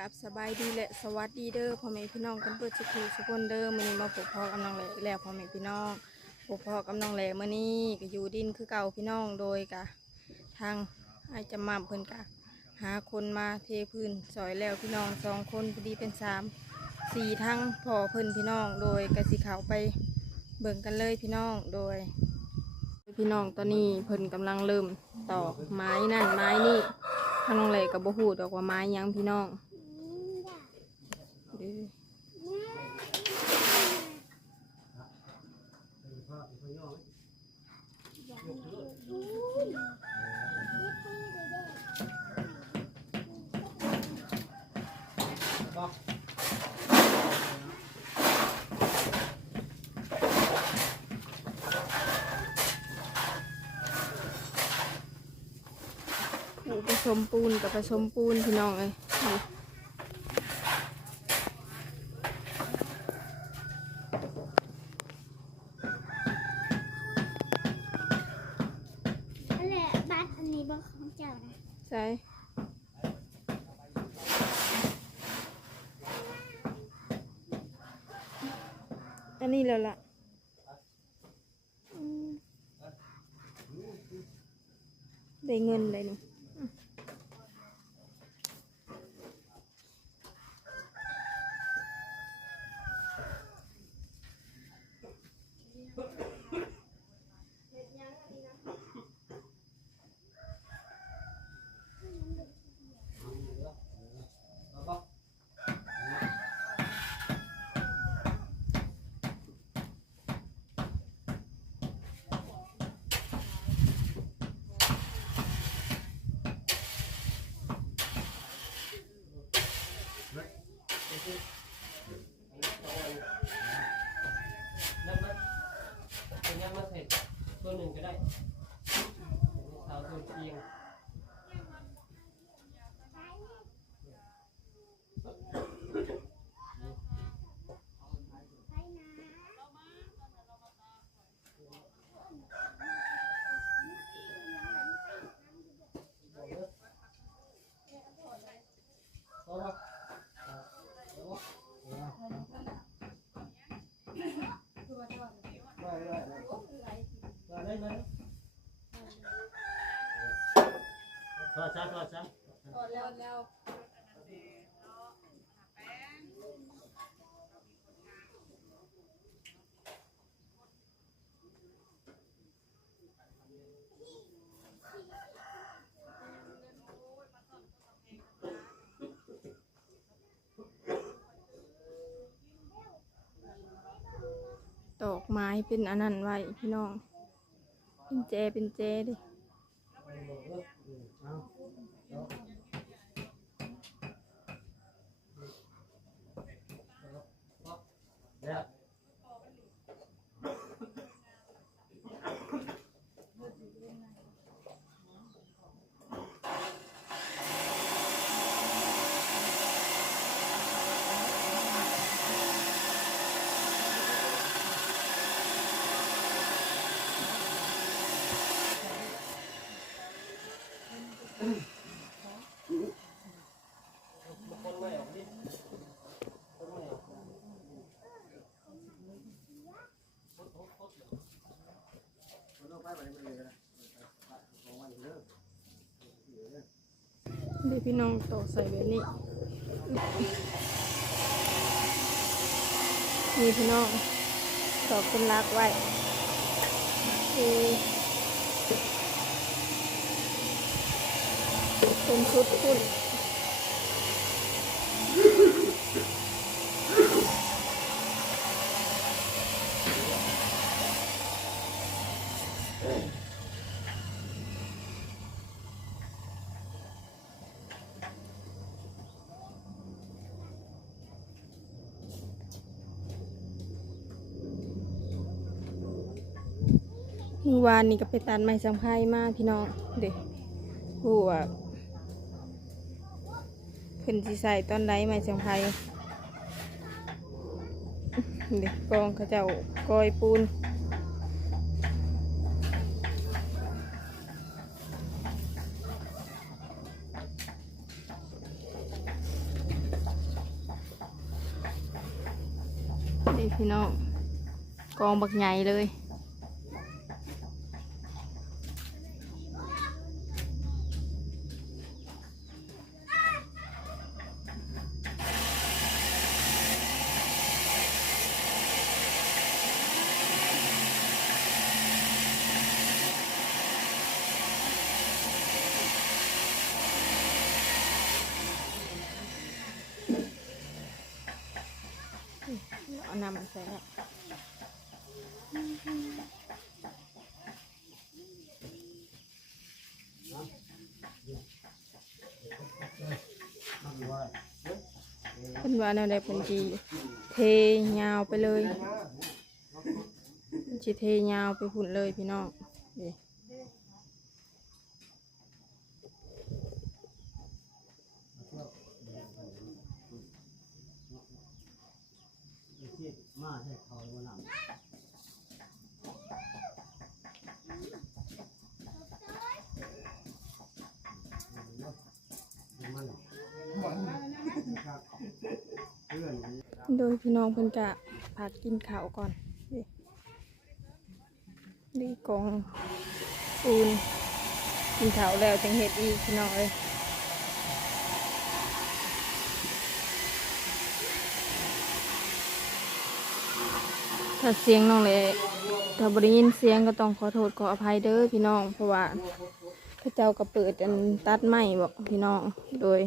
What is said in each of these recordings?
กับสบายดีและสวัสดีเด้อพ่อแม่พี่น้องกันเปิดสุขุสุคนเด้อมื้อนี้มาพบพ่อกำลังแหลกแล้วพ่อแม่พี่น้องพบพ่อกำลังแหลกมื้อนี้ก็อยู่ดินคือเก่าพี่น้องโดยกะทางไอจำม่ำเพิ่นกะ หาคนมาเทพื้นซอยแล้วพี่น้องสองคนพอดีเป็นสามสี่ทั้งพ่อเพิ่นพี่น้องโดยกะสิเขาวไปเบิ่งกันเลยพี่น้องโดย พี่น้องตอนนี้เพิ่นกำลังเริ่มตอกไม้นั่นไม้นี่ทางน้องแหลกับบ่ฮู้ดอกว่าไม้ยังพี่น้อง เด้อผสมปูนกับผสมปูนพี่น้องเลยานอันนี้บ้านของเจ้านะใช่อันนี้แล้วล่ะอืมได้เงินเลยนี่อืมนั่นมันเป็นยังมาเสร็จตัวหนึ่งก็ได้เสาตัวเตียง ไปนะ เพราะว่าได้ได้ได้ได้ได้ ถอดซะถอดซะตอกไม้เป็นอันนั้นไว้พี่น้อง เป็นแจเป็นแจเดิ ดีพี่น้องตอใส่แบบนี้นี่พี่น้องตอกเป็นรักไว้โอ เป็นชุดคุณเมื่อวานนี่ก็ไปตัดไม้สังไพ่มากพี่น้องเด็กผู้ว่า ขึ้นสิใส่ตอนไหนไม่สังไพเด็กกองเขาเจ้ากอยปูนพี่น้องกองบักใหญ่เลย เอาน้ำมันใส่แล้วเป็นว่าแนวใดเพิ่นจีเทยาวไปเลยเพิ่นจีเทยาวไปพุ่นเลยพี่น้องนี่ มาให้เขาวันหลัง พี่น้องเพิ่นจะพักกินข้าวก่อนนี่กองปูนกินข้าวแล้วจังเฮ็ดอีกพี่น้องเอ้ยถ้าเสียงน้องเลยถ้าบ่ได้ยินเสียงก็ต้องขอโทษขออภัยเด้อพี่น้อง เพราะว่าพระเจ้าก็เปิดอันตัดไม้บอกพี่น้องโดย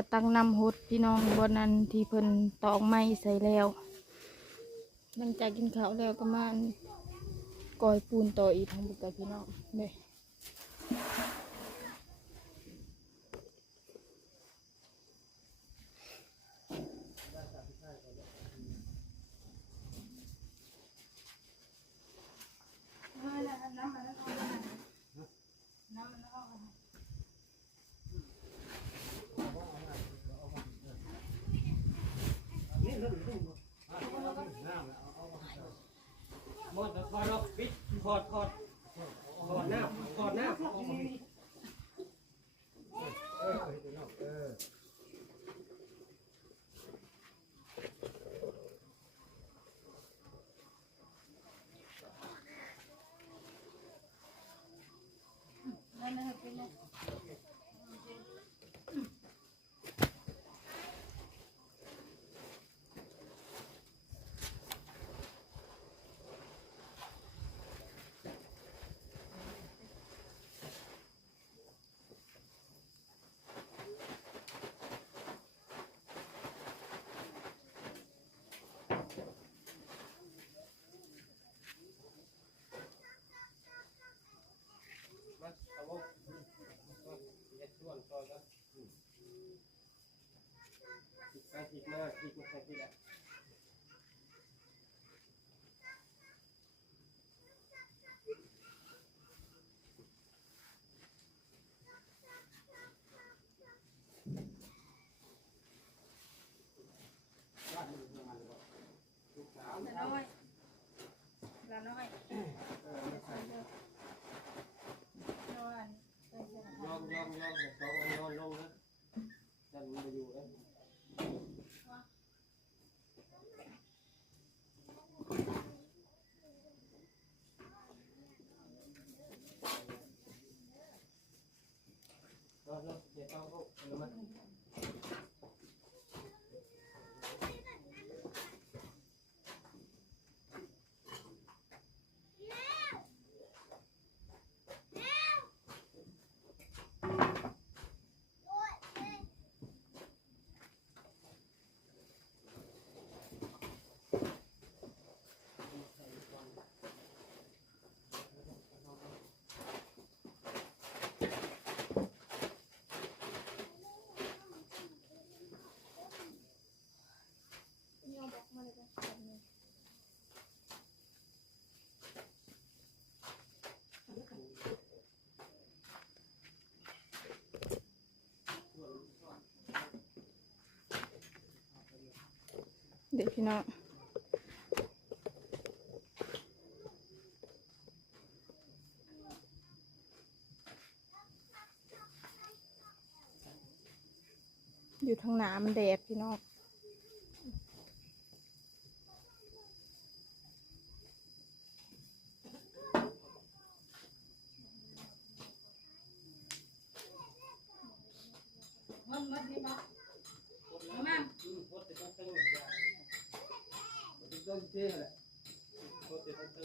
ก็ตั้งนำหดพี่น้องบนนั้นที่เพิ่นตอกไม้ใส่แล้ว หลังจากกินข้าวแล้วก็มาก่อยปูนต่ออีกทั้งหมดกับพี่น้องเนี่ย ไปติดมาติดมาใส่ที่ละยอมยอมยอมเดี๋ยวสองอันนอนลงนะดันมันไปอยู่นะรอรอเดี๋ยว ต้องเอา เด็กพี่น้องอยู่ทางหนามันแดดพี่น้อง อืมโคตรจะตึงเลยจ้ะโคตรจะตึงเท่แหละ โคตรจะตึ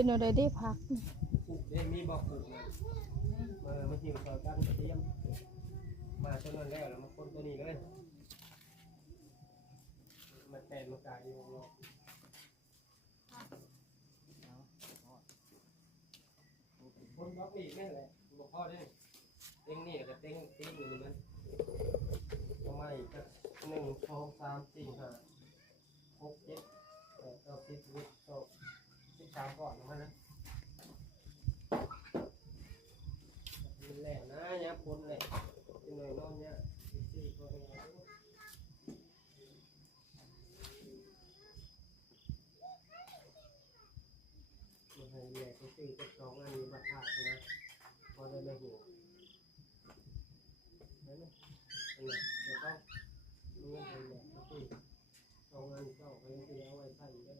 เป็นอะไรได้พักปลูกเด้มีบอกปลูกนะเออมาหิวซอยกันเตรียมมาจนนั้นแล้วแล้วมาคนตัวนี้เลยมันแตนมากายอยู่เนาคนบล็อกอีแม่นแหละบอกพ่อได้เต็งนี่กับเต็งเต็งอยู่นี่มันประมกสักหนึ่งสองสามสี่ห้าหกเจ็ดแปดเก้าสิบสิบเอ็ดสิบสองสิบสามก่อนนะมันนะ มันแหละนะยาพ้นแหละเป็นหน่วยนอนเนี่ยสี่คนเนี่ยมันให้แหละก็สี่ก็สองอันนี้บัตรหักนะพอได้ไม่หิวนั่นนะอันนี้จะต้องมีเงินให้แหละก็สี่สองอันสองอันนี้เอาไว้ใส่ได้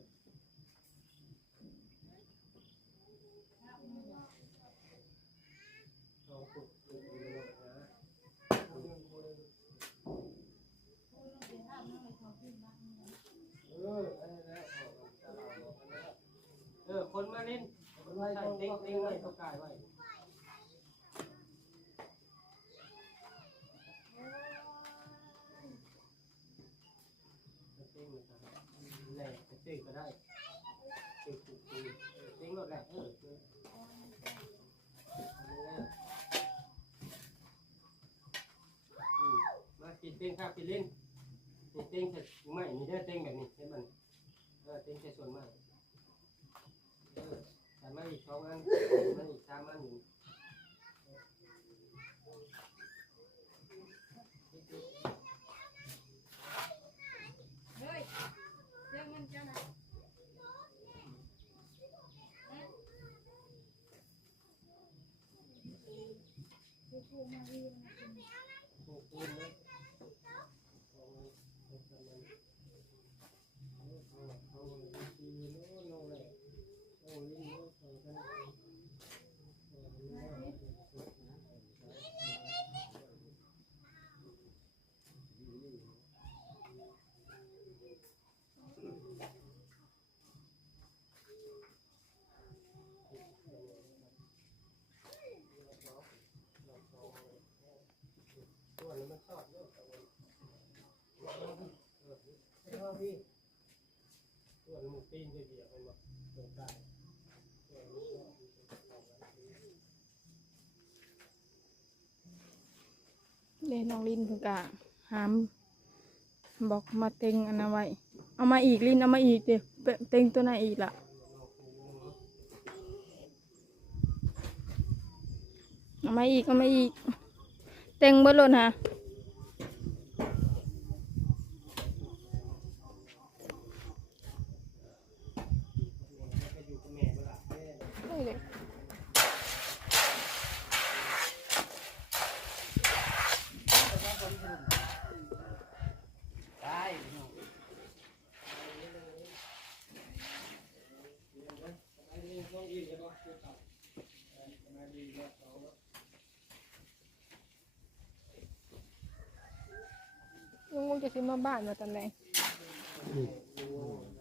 สองปุกปุกนี่นะ เอออันนี้นะเออคนมาเล่นคนมาใส่ เต็งเต็งไว้เขากายไว้เต็งเลยครับแหละเต็งก็ได้เต็งถูกตีเต็งรถแหละเออเอออันนี้มากินเต็งครับกินเล่นเต้งใส่ไม้นี่ได้เต้งแบบนี้เห็นมันเออเต้งใส่ส่วนม้เออ แต่ไม้อีกสองอันไม้อีกสามอันอยู่เฮ้ยเรื่องมันจะไหนปลูกปูนนะเอาไว้เอาไปมันเอาเอาเอาทีโน่นโน่นเลยเอาลิ้นโน่นเอากันเอาลิ้นโน่นเอาตัวนี้มันชอบเนาะตัวนี้เออ ให้พ่อพี่ตัวนี้มันปีนไปเบียดมันมาตรงกลางตัวนี้ชอบมันเป็นของมันเลน้องลินเพิ่งกะหามบอกมาเต็งอันนั้นไว้ เอามาอีกลินเอามาอีกเดี๋ยวเต็งตัวไหนอีกล่ะเเอามาอีกเอามาอีก เต็งเบิดเลยนะ ไปอยู่กับแม่เวลาแม่ได้ต้องยืนกันเนาะ ลุงลุง จะซื้อมาบ้านมาตอนไหน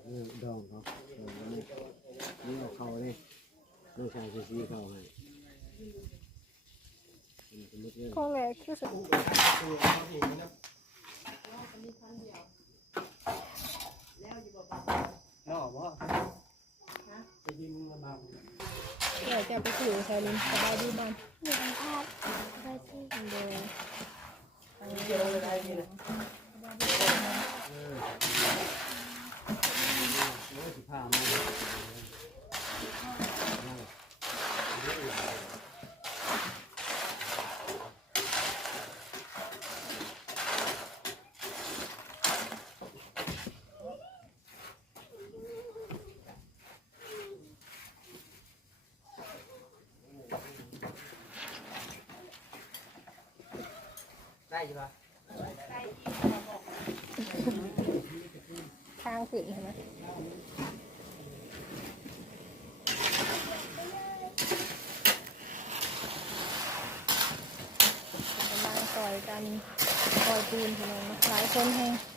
นี่ดองเขาดองนี่นี่เอาเขาเลยน้องชายซีเขาให้สมมติเนี่ยข้องแรกคือสบู่ตัวเขาเองนะนอกว่าไปยิงกระบังเดี๋ยวจะไปถือใส่ลินสบายดีบ้านหนูเป็นภาพไปที่เดี๋ยวเกี่ยวอะไรนี่นะโอ้สิพามา ได้ใช่ปะทางขึ้นใช่ไหมกำลังต่อยกันต่อยปูนพี่น้องหลายคนแฮง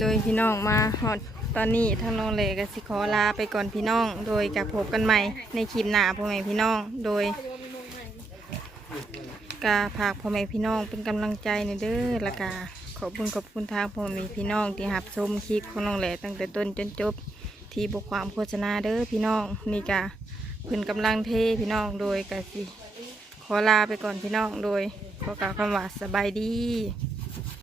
โดยพี่น้องมาฮอดตอนนี้ทางน้องเลก็สิขอลาไปก่อนพี่น้อง โดยกับพบกันใหม่ในคลิปหน้าพ่อแม่พี่น้อง โดยกาพากพ่อแม่พี่น้องเป็นกำลังใจในเด้อละกาขอบคุณขอบคุณทางพ่อแม่พี่น้องที่หับชมคลิปของน้องแหล่ตั้งแต่ต้นจนจบ ที่บกความโฆษณาเด้อพี่น้องนี่กาเพิ่นกำลังเทพี่น้องโดยกาสิขอลาไปก่อนพี่น้องโดยขอกล่าวคำว่าสบายดี